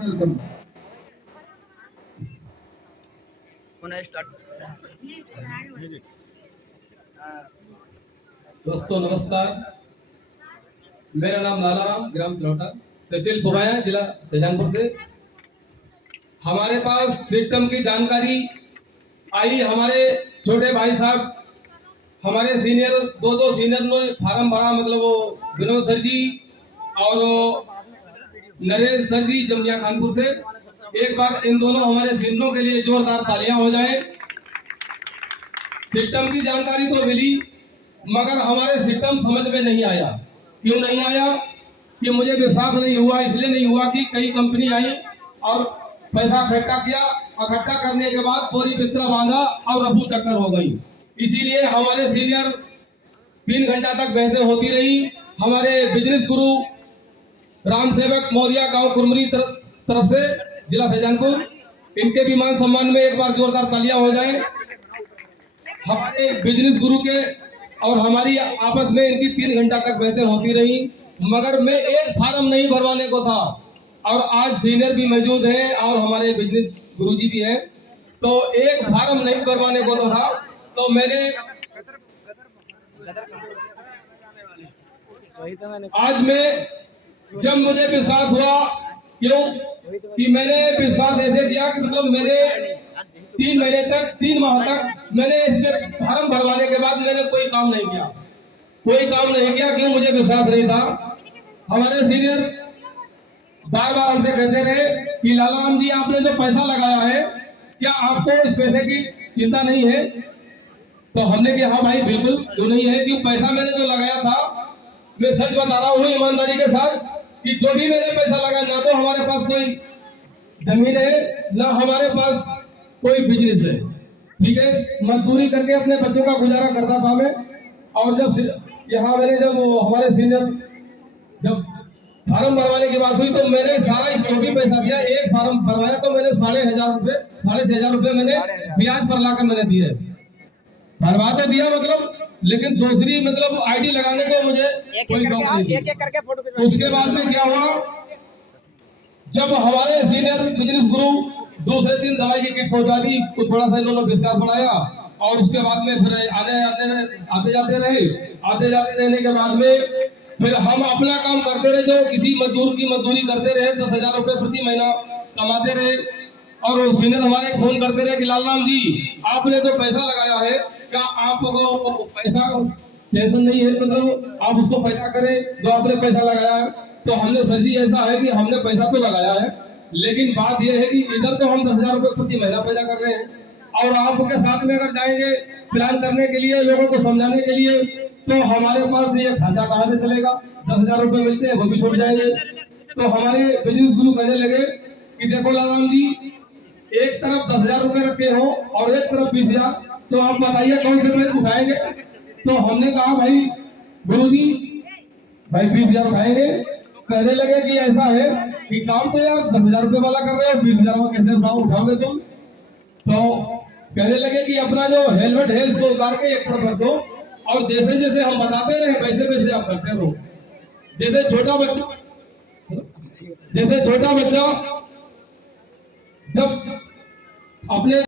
Welcome. दोस्तों नमस्कार, मेरा नाम लाला राम, ग्राम तिलौटा, तहसील पुबाया, जिला शाहजहांपुर से। हमारे पास सिस्टम की जानकारी आई। हमारे छोटे भाई साहब, हमारे सीनियर दो सीनियर ने फार्म भरा, मतलब वो विनोद सर जी और नरेश सर जी जमनिया कानपुर से। एक बार इन दोनों हमारे सीनियरों के लिए जोरदार तालियां हो जाए। सिस्टम की जानकारी तो मिली, मगर हमारे सिस्टम समझ में नहीं आया। क्यों नहीं आया? कि मुझे विश्वास नहीं हुआ। इसलिए नहीं हुआ कि कई कंपनी आई और पैसा इकट्ठा किया, इकट्ठा करने के बाद पूरी बिस्तरा बांधा और रफू चक्कर हो गई। इसीलिए हमारे सीनियर 3 घंटा तक बहसें होती रही। हमारे बिजनेस गुरु राम सेवक मौर्या, गांव कुरमरी तरफ से, जिला शाहजहांपुर, इनके भी मान सम्मान में एक बार जोरदार तालियां हो जाए। हमारे बिजनेस गुरु के और हमारी आपस में इनकी 3 घंटा तक बहसें होती रही, मगर मैं एक फार्म नहीं भरवाने को था। और आज सीनियर भी मौजूद हैं और हमारे बिजनेस गुरुजी भी हैं, तो एक फार्म नहीं भरवाने को तो था। तो मैंने आज में जब मुझे विश्वास हुआ, क्यों कि मैंने विश्वास ऐसे किया कि मतलब मैंने 3 महीने तक, 3 माह तक मैंने इसमें फार्म भरवाने के बाद मैंने कोई काम नहीं किया, क्यों मुझे विश्वास नहीं था। हमारे सीनियर बार बार हमसे कहते रहे कि लाला राम जी, आपने जो पैसा लगाया है, क्या आपको इस पैसे की चिंता नहीं है? तो हमने कहा हाँ भाई बिल्कुल, क्यों नहीं है, कि पैसा मैंने जो लगाया था, मैं सच बता रहा हूँ ईमानदारी के साथ, कि जो भी मैंने पैसा लगाया, ना तो हमारे पास कोई जमीन है, ना हमारे पास कोई बिजनेस है, ठीक है। मजदूरी करके अपने बच्चों का गुजारा करता था मैं। और जब यहाँ मैंने जब हमारे सीनियर जब फार्म भरवाने की बात हुई, तो मैंने सारा जो भी पैसा दिया, एक फार्म भरवाया तो मैंने 6,500 रुपए मैंने ब्याज पर लाकर मैंने दिए। भरवा तो दिया, मतलब, लेकिन दूसरी मतलब आईडी लगाने को मुझे कोई शौक नहीं थी। उसके बाद में क्या हुआ, जब हमारे सीनियर बिजनेस गुरु दूसरे दिन दवाई की किट पहुंचा दी, तो थोड़ा सा इन्होंने विश्वास बढ़ाया। और उसके बाद में फिर आते जाते रहने के बाद में फिर हम अपना काम करते रहे। जो किसी मजदूर की मजदूरी करते रहे, 10,000 रुपए प्रति महीना कमाते रहे। और सीनियर हमारे फोन करते रहे कि लाल राम जी, आपने जो पैसा लगाया है, क्या आपको पैसा टेंशन नहीं है, मतलब आप उसको पैसा करें जो आपने पैसा लगाया है? तो हमने सर जी, ऐसा है कि हमने पैसा तो लगाया है, लेकिन बात यह है कि इधर तो हम 10,000 रुपए प्रति महीना पैसा कर रहे हैं, और आपके साथ में अगर जाएंगे प्लान करने के लिए, लोगों को समझाने के लिए, तो हमारे पास ये खर्चा कहाँ से चलेगा? 10,000 रुपए मिलते हैं, वो भी छूट जाएंगे। तो हमारे बिजनेस गुरु कहने लगे कि देखो लाल राम जी, एक तरफ 10,000 रुपए रखे हो और एक तरफ 20,000, तो आप बताइए कौन से पैसे उठाएंगे? तो हमने कहा भाई गुरुजी, भाई 20,000 उठाएंगे। कहने लगे कि ऐसा है कि काम तो यार 10,000 रुपए वाला कर रहे हो, 20,000 में कैसे उठाओगे तुम? तो कहने लगे कि अपना जो हेलमेट है इसको उतार के एक तरफ रख दो, और जैसे जैसे हम बताते रहे वैसे वैसे आप करते रहो। जैसे छोटा बच्चा जब अपने